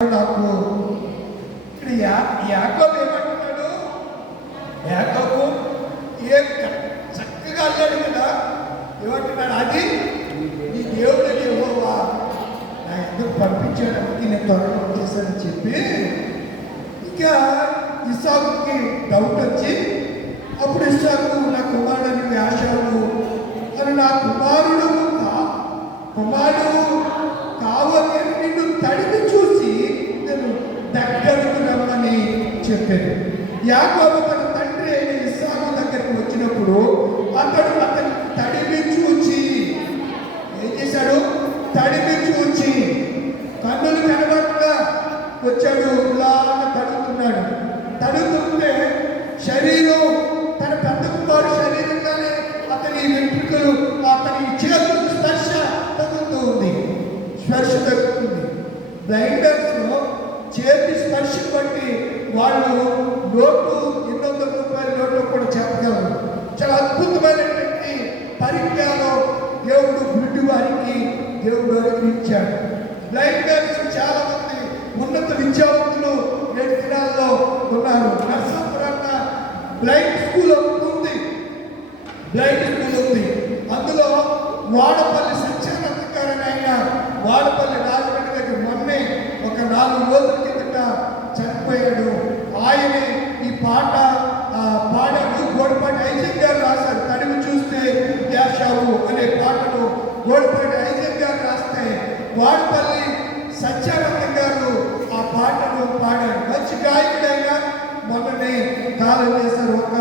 నాకు ఇక్కడ యాకోబు ఏమంటున్నాడు? యాకోబు ఏం చక్కగా అన్నాడు కదా, ఏమంటున్నాడు? అది నీ దేవుడు యెహోవా నా ఎందుకు పంపించాడానికి నేను త్వరగా వచ్చేసానని చెప్పి ఇంకా ఇస్సాకుకి డౌట్ వచ్చి, అప్పుడు ఇస్సాకు నా కుమారుడు యాషావు అని నా కుమారుడు కావాలి నిన్ను తడిని చూసి నేను దగ్గరకు రమ్మని చెప్పాను. యాకోబు తన తండ్రి అయిన ఇస్సాకు దగ్గరికి వచ్చినప్పుడు అతని తడిని చూచి ఏం చేశాడు? తడిని చూచి కన్నులు కనబడకుండా వచ్చాడు. ఇలాగా తడుతున్నాడు. తడుతుంటే శరీరం తన పెద్ద కుమారు శరీరంగానే అతని వెంట్రుకలు అతని చేతులు స్పర్శ తగులుతూ ఉంది. స్పర్శ తగ్గుతుంది. బ్లైండర్స్ లో చేతి స్పర్శ బట్టి వాళ్ళు నోటు ₹800 నోట్లు కూడా చెప్పగలరు. చాలా అద్భుతమైనటువంటి పరిజ్ఞానం దేవుడు గుడ్డి వారికి దేవుడు అనుగ్రహించాడు. బ్లైండర్స్ చాలా మంది ఉన్నత విద్యావంతులు నేటి దినాల్లో ఉన్నారు. నర్సాపురాన్న బ్లైండ్ స్కూల్ ఉంది. బ్లైండ్ స్కూల్ ఉంది. అందులో వాడపల్లి సత్యానందకారని ఆయన వాడపల్లి రాజమండ్రి దగ్గర మొన్నే ఒక 4 రోజుల కిందట చనిపోయాడు. ఆయనే ఈ పాట పాడాడు. గోడపాటి ఐజక్ గారు రాశారు. తడివి చూస్తే యాషావు అనే పాటను గోడపాటి ఐజక్ గారు రాస్తే వాడపల్లి సత్యానందం గారు ఆ పాటను పాడారు. మంచి గాయకుడైనా మొన్ననే కాలం చేశారు. ఒక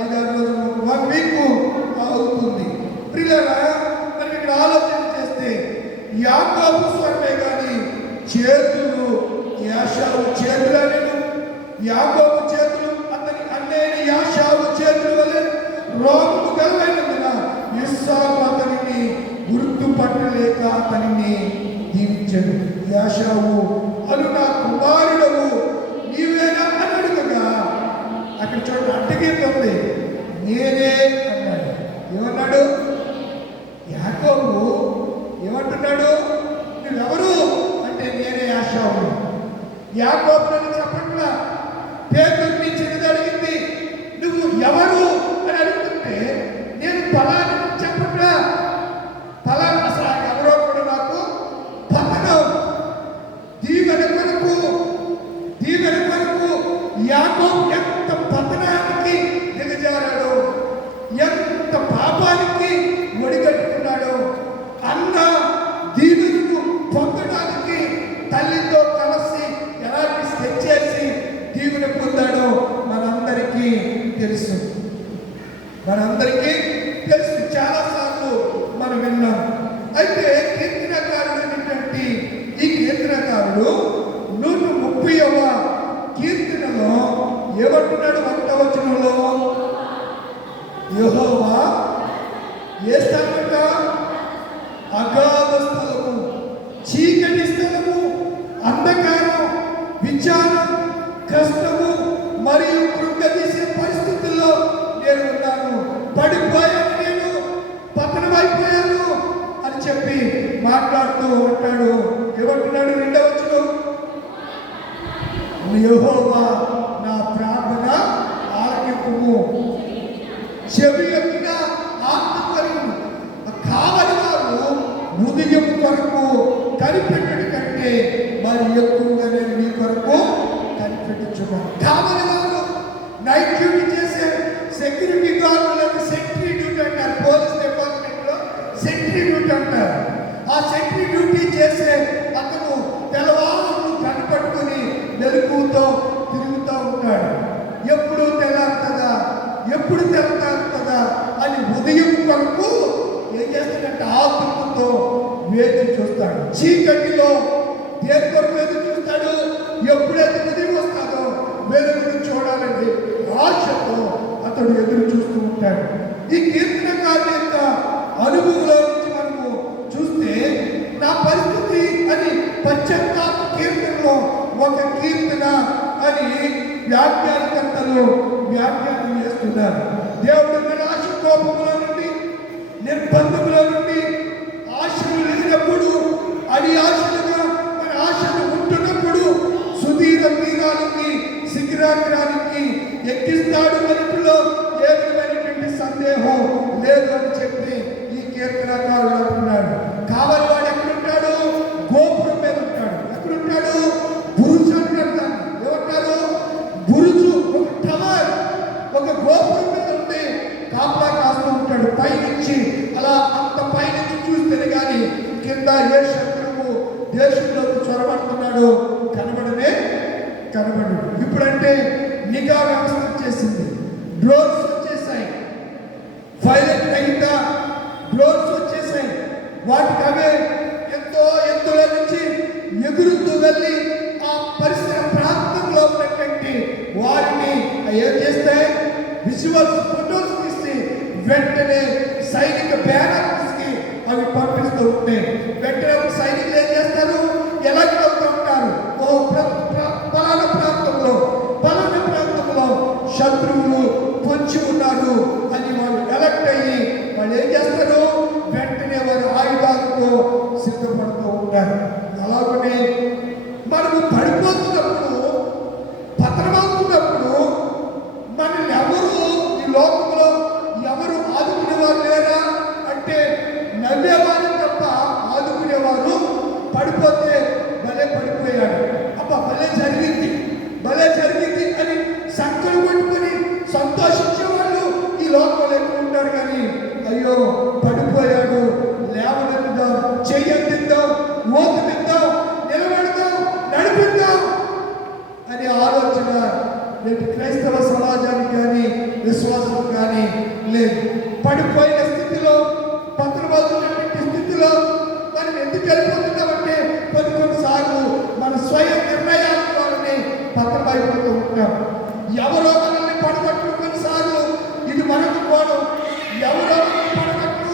5-6 రోజులు 1 వీక్ అవుతుంది. ప్రియులారా, మరి ఇక్కడ ఆలోచన చేస్తే యాకోబు స్వరమే కానీ చేతులు యాషావు చేతులు అనేను. యాకోబు చేతులు అతని అన్నయ్య యాషావు చేతుల వలె రోగము గలవైనందున ఇస్సాకు అతనిని గుర్తుపట్టలేక అతనిని దీవించను. యాషావు అను నా కుమారుడవు నీవేనా అని అడుగగా అక్కడ చూడండి అడ్డగీత ఉంది. నేనే అన్నాడు. ఏమన్నాడు? యాకోబు ఏమంటున్నాడు? నువ్వెవరు అంటే నేనే యాషావు. యాకోబు నన్ను చెప్పట్లా. పేతురుని చిన్నది అడిగింది, నువ్వు ఎవరు అని అడుగుతుంటే నేను ఫలాని చెప్పట్లా. ఫలాని అసలు ఎవరో కూడా నాకు పతనం దీవెన కొరకు యాకోబు ఎంత పతనానికి దిగజారాడో, ఎంత పాపానికి ఒడిగట్టుకున్నాడో, అన్న దీవెనను పొందడానికి తల్లితో కలిసి ఎలాంటి స్కెచ్ చేసి దీవెన పొందాడో మనందరికీ తెలుసు. చాలాసార్లు మనం విన్నాం. అయితే కీర్తనకారుడు ఏంటంటే ఈ కీర్తనకారుడు 130వ కీర్తనలో ఏమంటున్నాడు? 1వ వచనంలో యెహోవా ఏ స్థలమట? అగాధ స్థలము, చీకటి స్థలము, అంధకారం, విచారం, కష్టము మరియు కృంగదీసే పరిస్థితుల్లో నేను ఉన్నాను. పడిపోయాను, నేను పతనమైపోయాను అని చెప్పి మాట్లాడుతూ ఉంటాడు. ఏమంటున్నాడు? 2వ వచనం, యెహోవా నా ప్రార్థన ఆలకింపుము, చెవి ఎక్కిన ఆత్మకరుడు. కావలి వారు హృదయం కొరకు కనిపెట్టడి కంటే మరి ఎక్కువగా నేను నీ కొరకు కనిపెట్టుచున్నాను. కావలి వారు నైట్ డ్యూటీ చేసే సెక్యూరిటీ గార్డు లేదా సెంట్రీ డ్యూటీ అంటారు. పోలీస్ డిపార్ట్మెంట్ లో సెంట్రీ డ్యూటీ అంటారు. ఆ సెంట్రీ డ్యూటీ చేసే అతను తెల్లవారు కనిపట్టుకుని మెలకువతో తిరుగుతూ ఉంటాడు. ఎప్పుడు తెల్లారుతుందా అని ఉదయం కొరకు ఏం చేస్తాడంటే ఆతృతతో వేచి చూస్తాడు. చీకటిలో దేని కొరకు ఎదురు చూస్తాడు? ఎప్పుడైతే ఉదయం వస్తాడో వెలుగును చూడాలని ఆశతో అతడు ఎదురు చూస్తూ ఉంటాడు. ఈ కీర్తనకారుని యొక్క అనుభవంలో నుంచి మనము చూస్తే నా పరిస్థితి అని పశ్చాత్తాప కీర్తనలో ఒక కీర్తన అని వ్యాఖ్యానకర్తలు వ్యాఖ్యానం చేస్తున్నారు. దేవుడు నిరాశ కోపముల నుండి, నిర్బంధముల నుండి, ఆశలు లేనప్పుడు అది ఆశలుగా మన ఆశలు ఉంటున్నప్పుడు కనబడు. ఇప్పుడంటే నిఘా వ్యవస్థ వచ్చేసింది, డ్రోన్స్ వచ్చేసాయి, పైలట్ రహిత డ్రోన్స్ వచ్చేసాయి. వాటికి అవే ఎంతో ఎత్తుల నుంచి ఎగురుతూ వెళ్ళి ఆ పరిసర ప్రాంతంలో ఉన్నటువంటి వారిని ఏం చేస్తాయి, విజువల్స్ ఫోటోస్ తీసి వెంటనే సైనిక బ్యానర్స్కి అవి పంపిస్తూ ఉంటాయి. వెంటనే సైనికులు ఏం చేస్తారు, ఎలక్ట్ అవుతూ ఉంటారు. పలానా ప్రాంతంలో శత్రువులు పొంచి ఉన్నారు అని వాళ్ళు ఎలక్ట్ అయ్యి వాళ్ళు ఏం చేస్తారు, వెంటనే వారి ఆయుధాలతో సిద్ధపడుతూ ఉంటారు. అలాగనే మనము పడిపోతున్నప్పుడు, పతనమవుతున్నప్పుడు మనల్ని ఎవరు ఈ లోకంలో ఎవరు ఆదుకునేవారు లేరా అంటే నవ్వేవారు తప్ప ఆదుకునేవారు. పడిపోతే భలే పడిపోయాడు, అబ్బా భలే జరిగింది అని సంకలు కొట్టుకొని సంతోషించే వాళ్ళు ఈ లోకంలో ఎక్కువ ఉంటారు. కానీ అయ్యో పడిపోయాడు, లేవనెత్తుదాం, చెయ్యందిద్దాం, మోతుమిద్దాం, నిలబెడదాం, నడిపిద్దాం అనే ఆలోచన నేటి క్రైస్తవ సమాజానికి కానీ విశ్వాసం కానీ లేదు. పడిపోయిన స్థితిలో, పత్రమవుతున్నటువంటి స్థితిలో మనం ఎందుకు వెళ్ళిపోతున్నామంటే కొన్నిసార్లు మన స్వయం నిర్ణయాల ద్వారానే పత్రమైపోతూ ఉంటాం. ఎవరో మనల్ని పడగొట్టు, కొన్నిసార్లు ఇది మనకు పోవడం, ఎవరో పడగొట్టు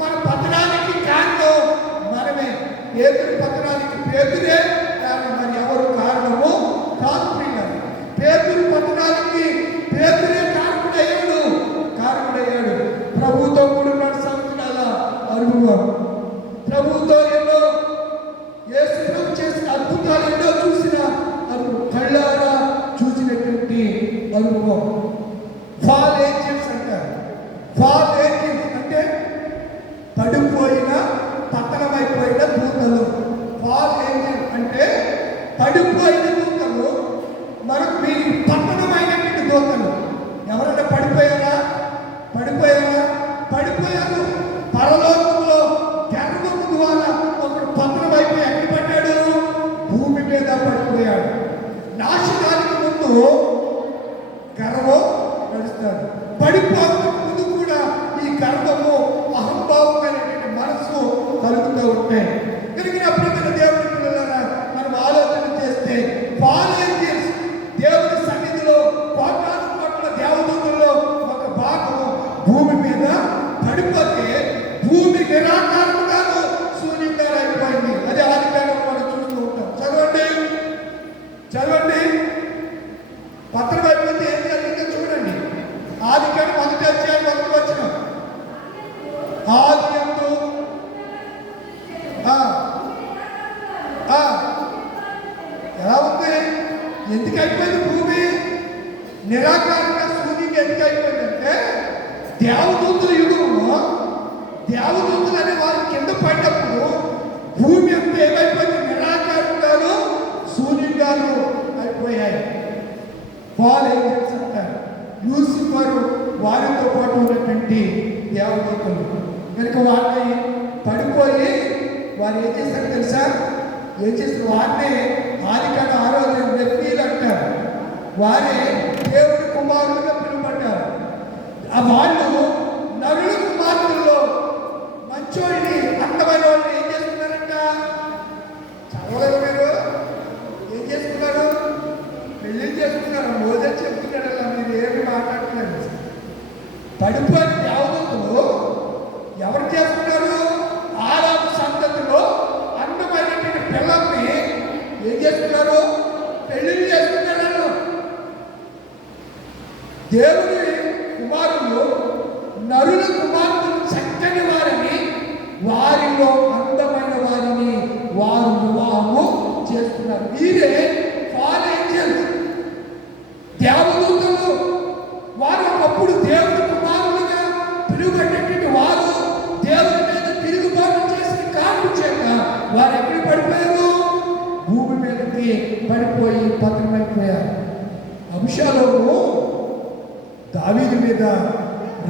మన పతనానికి కారణం మనమే. పేదరి పతనానికి పేదరే కారణం, మరి ఎవరు కారణము కాదు. పేదరి పతనానికి పేదరే కారణుడయ్యాడు. ప్రభుతో 3.5 సంవత్సరాల అనుభవం, ప్రభుతో ఎన్నో యేసు ప్రభు చేసిన అద్భుతాలు ఎన్నో చూసిన కళ్ళారా చూసినటువంటి అనుభవం. ఫాల్ ఏంజల్స్ అంటారు. ఫాల్ ఏంజల్స్ అంటే పడిపోయిన, పతనమైపోయిన దూతలు. ఫాల్ ఏంజల్ అంటే పడిపోయిన దూతలు, మనకు వీరి పతనమైనటువంటి దూతలు. ఎవరైనా పడిపోయారు. పరలోకంలో గర్భము ద్వారా ఒకడు పతనం అయిపోయి ఎక్కడ పడ్డాడు, భూమి మీద పడిపోయాడు. నాశనానికి ముందు గర్వం నడుస్తాడు, పడిపోవడానికి ముందు కూడా ఈ గర్వము, అహంభావం అనేటువంటి మనసు కలుగుతూ ఉంటాయి. కలిగినప్పుడు మన దేవుడి పిల్లలారా మనం ఆలోచన చేస్తే వాలంటీర్స్ దేవుడి సన్నిధిలో కోట్ల దేవదూతల్లో ఒక భాగము భూమి మీద పడిపోతే భూమి నిరాకారంగాను శూన్యంగా అయిపోయింది. అదే ఆదికాండం మనం చూస్తూ ఉంటాం. చదవండి పత్రం అయిపోతే ఏం జరిగిందో చూడండి. ఆదికాండం 1వ అధ్యాయం 1వ వచనం. ఆదియందు ఎలా ఉంది, ఎందుకు అయిపోయింది భూమి నిరాకారంగా శూన్యంగా ఎందుకు అయిపోయిందంటే దేవదూతుల యుగంలో దేవదూతులు అనే వారు కింద పడినప్పుడు భూమి అంతా ఏమైపోయింది, నిరాకారంగాను శూన్యంగాను అయిపోయాయి. ఫాల్ ఏంజల్స్ అంటారు. లూసిఫర్ వారితో పాటు ఉన్నటువంటి దేవదూతలు కనుక వారిని పడిపోయి వారు ఏం చేస్తారు తెలుసా, వారిని ఆదికాండం 6వ అధ్యాయం నెఫీలు అంటారు. వారే దేవుడి కుమారులుగా పిలువబడ్డారు. వాళ్ళు నరుల కుమారుల్లో మంచోడిని, అందమైన వాళ్ళని ఏం చేస్తున్నారంట, చదవలేదు మీరు, ఏం చేస్తున్నారు, పెళ్లి చేసుకున్నారు. మోదే చెప్తున్నాడు అలా, మీరు ఏమి మాట్లాడుతున్నారు. పడిపోయిన దేవదూతలు ఎవరు చేస్తున్నారు, ఆదాము సంతతిలో అందమైనటువంటి పిల్లల్ని ఏం చేస్తున్నారు, పెళ్లి చేస్తున్నారు. దేవుని కుమారులు నరుల కుమారులు చక్కని వారిని, వారిలో అందమైన వారిని వారు వివాహము చేస్తున్నారు. వీరే ఫాల్ ఏంజల్స్, దేవదూతలు. వారు ఒకప్పుడు దేవుని కుమారులుగా పిలువబడినటువంటి వారు దేవుని మీద తిరుగుబాటు చేసిన కారణం చేత వారు ఎక్కడ పడిపోయారు, భూమి మీదకి పడిపోయి పతనమైపోయారు. అబ్షాలోము దావీదు మీద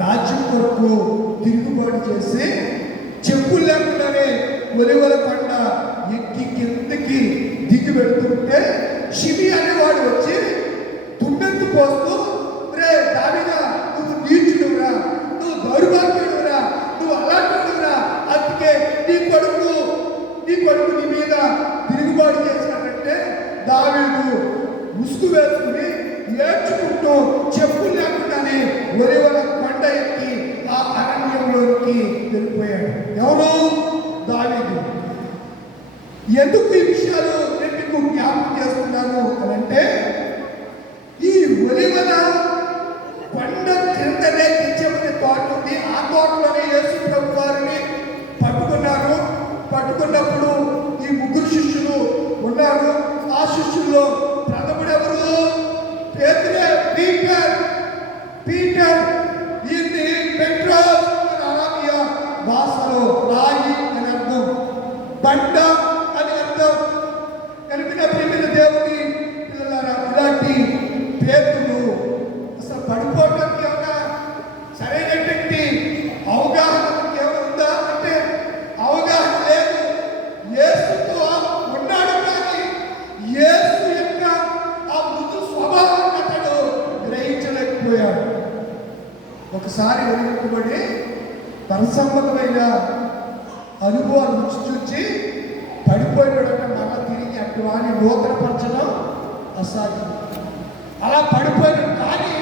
రాజ్యం కొరకు తిరుగుబాటు చేసి చెప్పులు లేకుండానే ఒలివల కొండ ఎక్కి కిందకి దిగి వెళుతుంటే షిమి అనేవాడు పోస్తూ, రే దావీదా, నువ్వు నీచుడురా, నువ్వు దౌర్భాగ్యుడురా, నువ్వు అలాంటివురా, అందుకే నీ కొడుకు నీ మీద తిరుగుబాటు చేశాడంటే దావీదు ముసుగు వేసుకుని ఏడ్చుకుంటూ చెప్పులు లేకుండానే ఒలివల కొండ ఎక్కి ఆ అరణ్యంలోకి వెళ్ళిపోయాడు. ఎవరు? దావీదు. ఎందుకు ఈ విషయాలు నేను మీకు జ్ఞాపకం చేస్తున్నాను అని అంటే, ఈ ఒలివల కొండ క్రిందనే తెచ్చమని తోట ఉంది. ఆ తోటలోనే యేసు ప్రభు వారిని పట్టుకున్నారు. పట్టుకున్నప్పుడు ఈ ముగ్గురు శిష్యులు ఉన్నారు. ఆ శిష్యుల్లో ప్రథముడు ఎవరు? పేతురే. పీటర్. ఇది పెట్రోస్ అని అరాబియా భాషలో రాయి అని అర్థం, బండ అని అర్థం. కలిపిన ప్రేమిన దేవుని పిల్లలారా, ఇలాంటి పేతులు అసలు పడిపోవడానికి ఏమైనా సరైనటువంటి అవగాహన ఏముందా అంటే అవగాహన లేదు. యేసుతో ఉన్నాడు కానీ యేసు యొక్క ఆ మృదు స్వభావం అతడు గ్రహించలేకపోయాడు. ఒకసారి వెలుగుబడి పరసంబంధమైన అనుభవాలు రుచి చూచి పడిపోయినడంటే మళ్ళా తిరిగి అటు వాడిని నూతనపరచడం అసాధ్యం. అలా పడిపోయినాడు. కానీ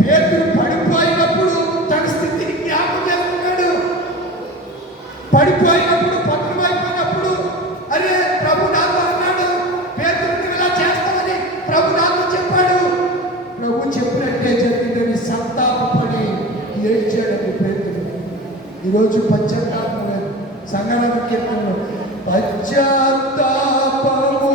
పేతురు పడిపోయినప్పుడు తన స్థితిని జ్ఞాపకం చేసుకున్నాడు. పడిపోయినప్పుడు, పతనమైపోయినప్పుడు, అరే ప్రభు నాతో అన్నాడు, పేతురుని ఇలా చేస్తామని ప్రభు నాతో చెప్పాడు. ప్రభు చెప్పినట్టే జరిగిందని సంతాపపడి ఏడ్చాడండి పేతురు. ఈరోజు పశ్చాత్తాపం లేదు. సంగమ కీర్తనలో పశ్చాత్తాపము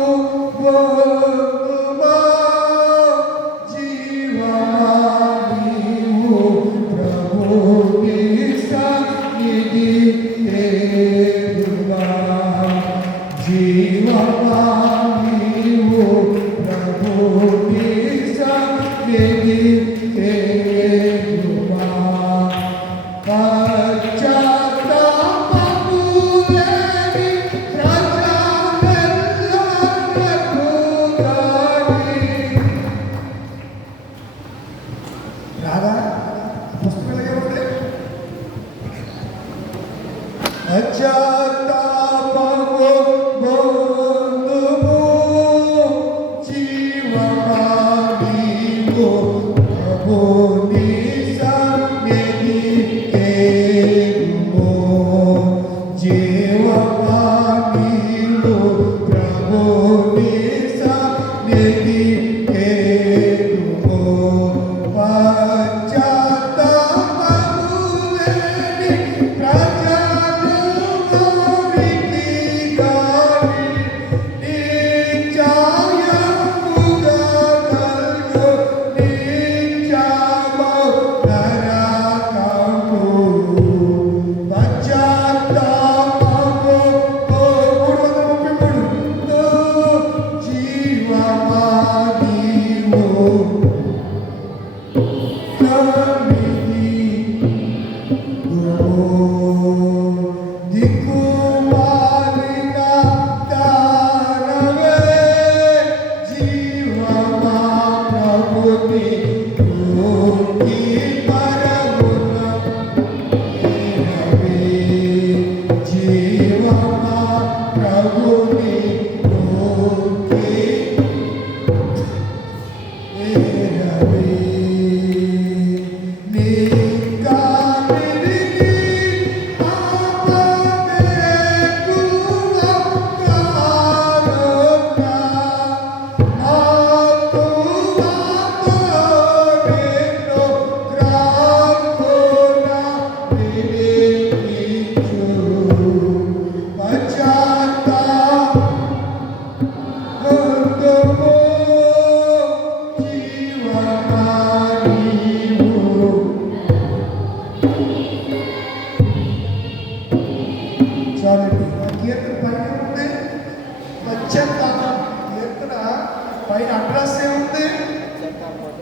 పైన అడ్రస్ ఏముంది?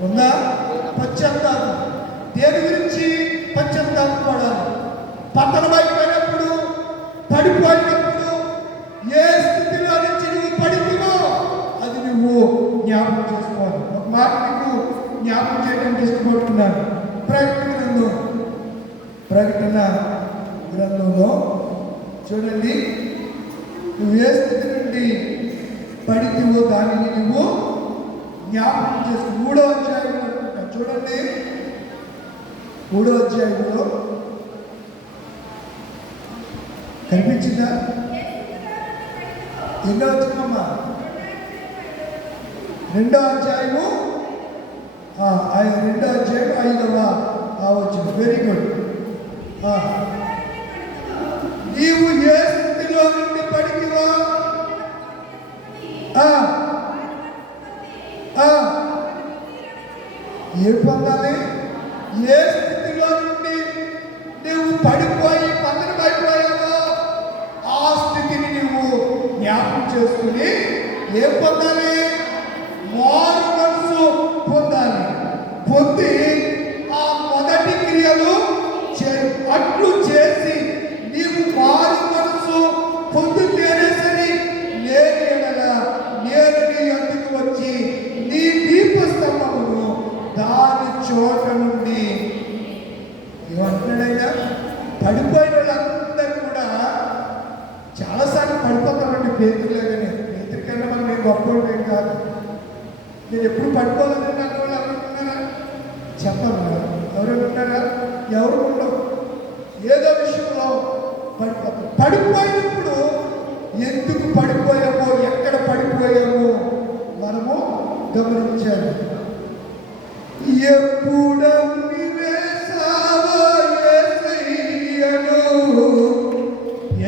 ఉందా? పశ్చాత్తాపం. దేని గురించి పశ్చాత్తాపడాలి? పతనమైపోయినప్పుడు, పడిపోయినప్పుడు, ఏ స్థితిలో నుంచి నువ్వు పడిపోవో అది నువ్వు జ్ఞాపకం చేసుకోవాలి. ఒక మాట నీకు జ్ఞాపకం చేయడానికి ఇష్టపడుతున్నాను. ప్రకటన గ్రంథంలో చూడండి, నువ్వు ఏ స్థితి నుండి పడితివో దానిని నువ్వు జ్ఞాపకం చేసి 3వ అధ్యాయంలో చూడండి. 3వ అధ్యాయంలో కనిపించిందా? ఎన్నో వచ్చిందమ్మా? 2వ అధ్యాయము 2వ అధ్యాయం 5వ వచ్చింది. Very good. నీవు ఏ స్థితిలో నుండి పడితివో ఏ పొందాలి? ఏ స్థితిలో నుండి నువ్వు పడిపోయి పతనమైపోయావో ఆ స్థితిని నువ్వు జ్ఞాపకం చేసుకుని ఏం పొందాలి? మారు మనసు పొందాలి. పొంది ఆ మొదటి క్రియలు అట్లు చేసి నీవు మారు మనసు పొందుతేనే సరి. లేని ఎడల నేను నీ యొద్దకు వచ్చి నీ దీపస్తంభమును దాని చోట నుండి ఏమంటున్నాడైనా పడిపోయిన వాళ్ళందరూ కూడా చాలాసార్లు పడిపోతామండి. పేతురులాగానే. పేతురికన్నా మనం ఏం గొప్ప కాదు. నేను ఎప్పుడు పడిపోలేదని అన్న వాళ్ళు ఎవరున్నారా? చెప్పను. ఎవరైనా ఉన్నారా? ఎవరు ఉండవు. ఏదో విషయంలో పడిపోతాం. పడిపోయినప్పుడు ఎందుకు పడిపోయామో, ఎక్కడ పడిపోయామో మనము గమనించాలి. ఎప్పుడమ్మి వేసావో యేసయ్యను,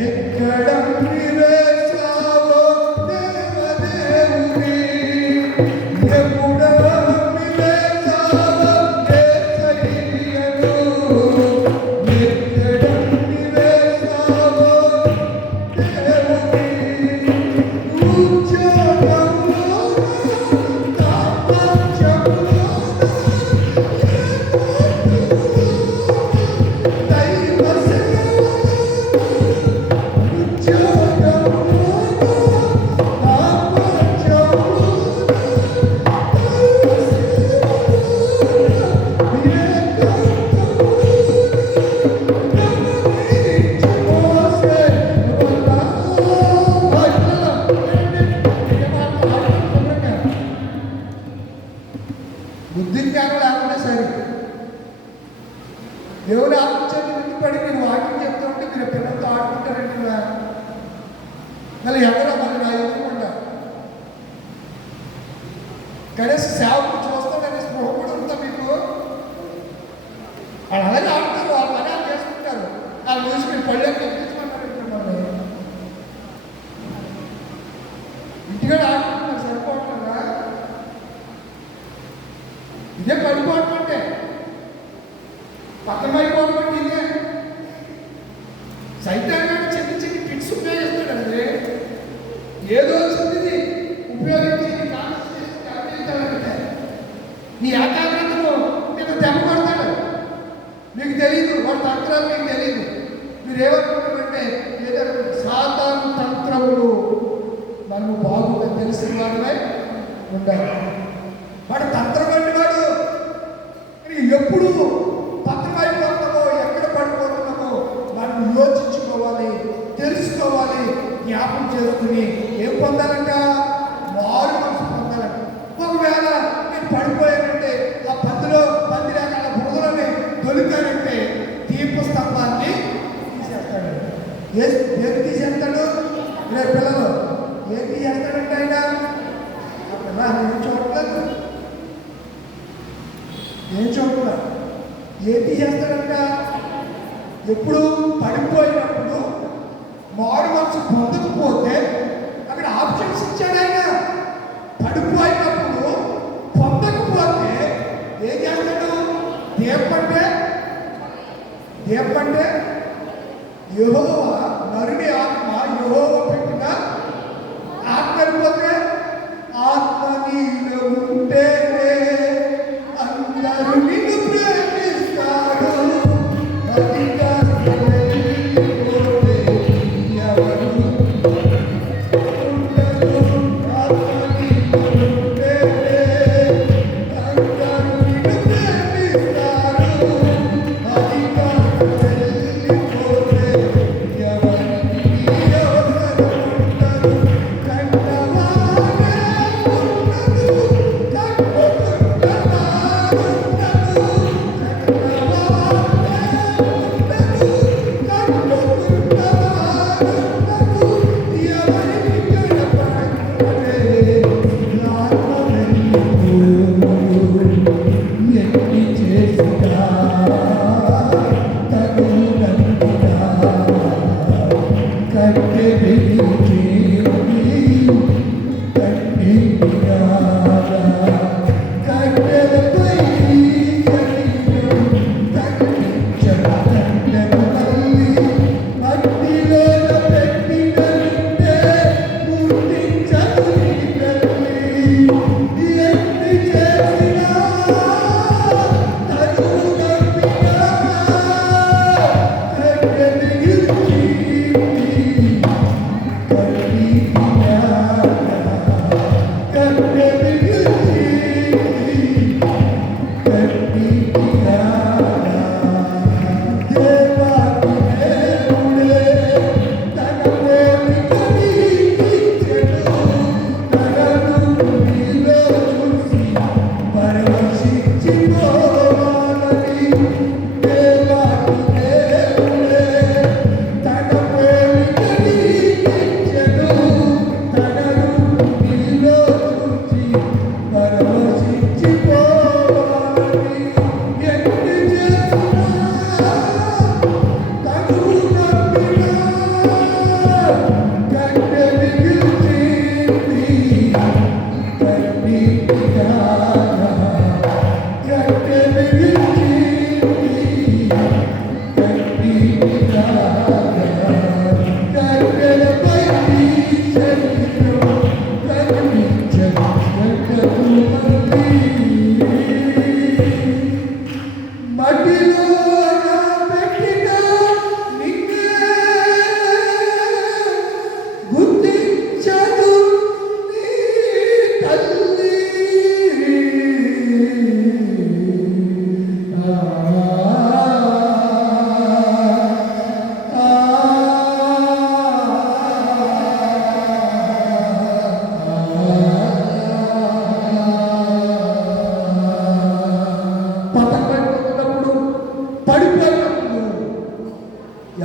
ఎక్కడమ్మి వేసావో దేవదేవుని, ఎప్పుడమ్మి వేసావో యేసయ్యను, ఎక్కడమ్మి వేసావో దేవుని, ఉద్యోగంలో దాపత్యంలో బుద్ధి జ్ఞానం లేకుండా సరే. దేవుడు ఆలోచన పడి నేను వాక్యం చెప్తా ఉంటే మీరు పిల్లలతో ఆడుకుంటారండి. మళ్ళీ ఎవరో మళ్ళీ నా ఎదురుకుండా కనీసం సేవకు చూస్తాం, కనీసం స్పృహ కూడా ఉందా మీకు? వాళ్ళు అలాగే ఆడుతారు, వాళ్ళ పని వాళ్ళు చేసుకుంటారు. వాళ్ళు చూసి మీరు పళ్ళు తప్పించమన్నారు. మళ్ళీ ఇంటికాడ ఆడుకుంటున్నారు, సరిపోవట్లేదా? ఇదే పడిపోవటం అంటే, పక్కమైపోవడం అంటే ఇదే. సైతాన్ గారు చిన్న చిన్న ట్రిక్స్ ఉపయోగిస్తాడండి. ఏదో చిన్నది ఉపయోగించి నీ ఏకాగ్రతను నీకు దెబ్బ కొడతాడు. మీకు తెలియదు, వాడి తంత్రాలు మీకు తెలియదు. మీరు ఏమనుకుంటారంటే ఏదో సాతాను తంత్రములు మనము బాగుందని తెలిసిన వాడువై ఉండాలి. వాడు తంత్రం అంటే వాడు ఎప్పుడు పత్రమైపోతామో, ఎక్కడ పడిపోతున్నామో మనం యోచించుకోవాలి, తెలుసుకోవాలి, జ్ఞాపకం చేసుకుని ఏం పొందాలంట? మారు మనసు పొందాలంట. ఒకవేళ నేను పడిపోయానంటే ఆ పంది రకాల బురదలోనే దొరికానంటే దీపస్తంభాన్ని తీసేస్తాడు. ఏం తీసేస్తాడు? రేపు పిల్లలు ఏం తీసేస్తాడంటే ఆయన ఆ పిల్ల ఏం చూడలేదు, ఏం చూడలేదు. ఏం తీసేస్తాడంట? ఎప్పుడు పడిపోయినప్పుడు మారు మనసు పొందకపోతే అక్కడ ఆప్షన్స్ ఇచ్చాడు ఆయన. పడిపోయినప్పుడు పొందకపోతే ఏం చేస్తాడు? దీపంటే యెహోవా నరుని ఆత్మ, యెహోవా పెట్టిన ఆత్మ అయిపోతే ఆత్మ నీలో ఉంటేనే అందరూ నిన్ను ప్రేమిస్తారు. అతిగా అందరూ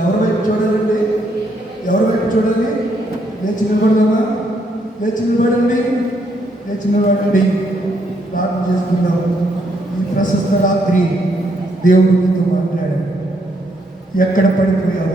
ఎవరి వైపు చూడాలండి? ఎవరి వైపు చూడాలి? లేచి నిలబడదామా? లేచి నిలబడండి, లేచి నిలబడండి. ప్రార్థన చేసుకుందాం. ఈ ప్రశస్త రాత్రి దేవుడు మీతో మాట్లాడాడు. ఎక్కడ పడిపోయావు?